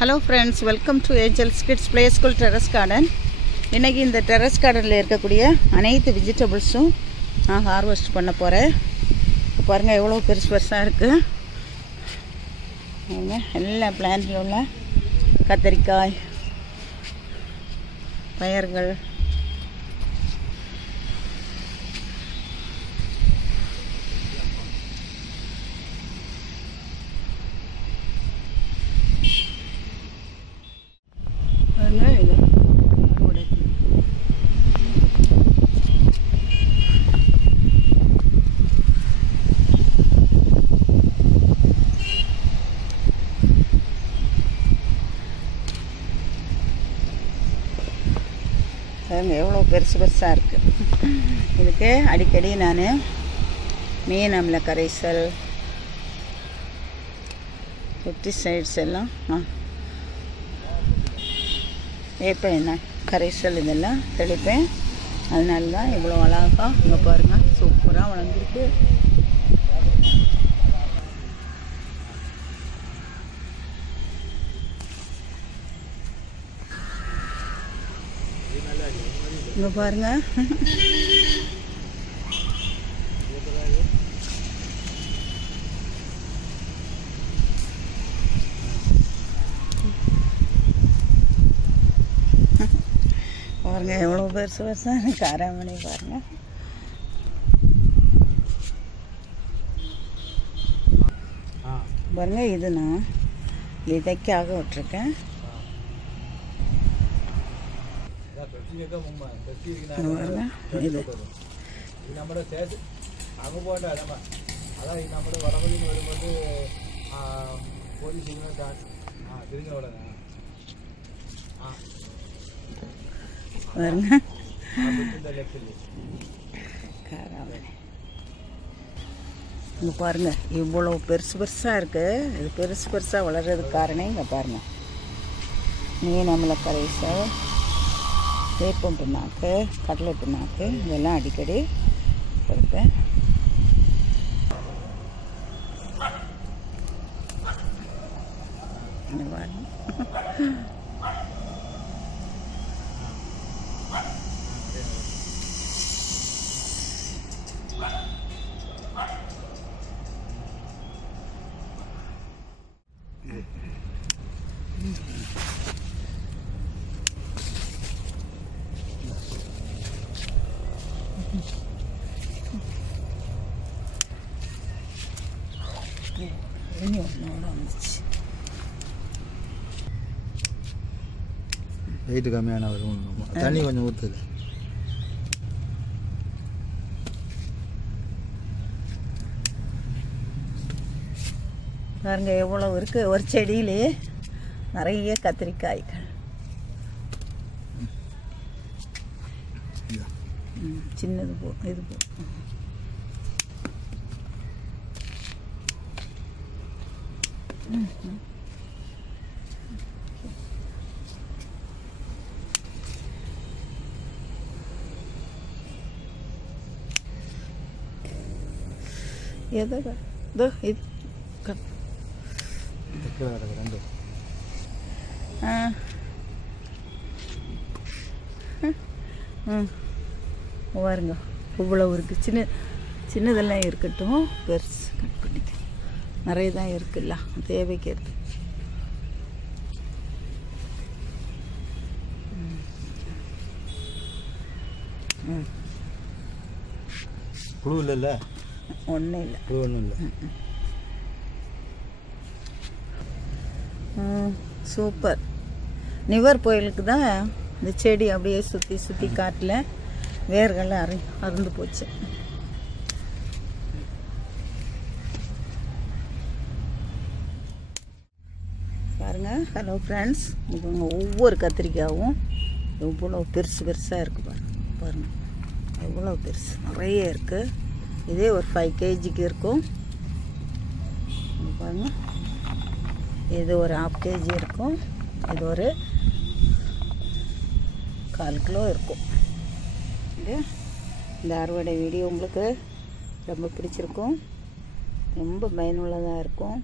Hello friends, welcome to Angel's Kids Play School Terrace Garden. இன்னைக்கு இந்த terrace கார்டனில் இருக்கக்கூடிய அனைத்து வெஜிடபிள்ஸும் நான் ஹார்வெஸ்ட் பண்ண போகிறேன். பாருங்கள் எவ்வளோ பெருசாக இருக்குது. எல்லா பிளான்ட்டில் உள்ள கத்தரிக்காய், பயர்கள், எவ்வளோ பெருசாக இருக்குது. இதுக்கு அடிக்கடி நான் மீன் அமில கரைசல், பெஸ்டிசைட்ஸ் எல்லாம் வேப்ப எண்ணெய் கரைசல் இதெல்லாம் தெளிப்பேன். அதனால தான் இவ்வளோ அழகாக இங்கே பாருங்கள் சூப்பராக வளர்ந்துருக்கு. இங்கே பாருங்க, பாருங்க எவ்வளோ பெருசாக காராமணி பாருங்க. பாருங்க இது நான் விதைக்காக விட்டுருக்கேன். இது இங்கே பாருங்க இவ்வளோ பெருசாக இருக்குது. இது பெருசாக வளர்கிறதுக்கு காரணம் இங்கே பாருங்க, மீன் அமில கரைசல், வேப்பம் புண்ணாக்கு, கடலை புண்ணாக்கு இதெல்லாம் அடிக்கடி கொடுப்பேன். வெயிட் கம்மியான தண்ணி கொஞ்சம் ஊற்றுது. பாருங்க எவ்வளோ இருக்குது. ஒரு செடியிலே நிறைய கத்திரிக்காய்கள். சின்னது போ, இது போ. இது பாருங்க இவ்வளவு இருக்குது. சின்னதெல்லாம் இருக்கட்டும், பெருசு கட் பண்ணிக்க. நிறைய தான் இருக்குல்ல தேவைக்கு எடுத்து. புழு இல்லைல்ல? ஒன்றும் இல்லை, புழு ஒன்றும் இல்லை. சூப்பர். நிவர் புயலுக்கு தான் இந்த செடி அப்படியே சுற்றி காட்டில் வேர்கள் அறுந்து போச்சு. பாருங்கள். ஹலோ ஃப்ரெண்ட்ஸ், இவங்க ஒவ்வொரு கத்திரிக்காயும் எவ்வளோ பெருசாக இருக்குது பாருங்கள் எவ்வளோ பெருசு, நிறைய இருக்குது. இதே ஒரு 5 kg இருக்கும் பாருங்கள். இது ஒரு 1/2 kg இருக்கும். இது ஒரு 1/4 கிலோ இருக்கும். இந்த அறுவடை வீடியோ உங்களுக்கு ரொம்ப பிடிச்சிருக்கும், ரொம்ப பயனுள்ளதாக இருக்கும்.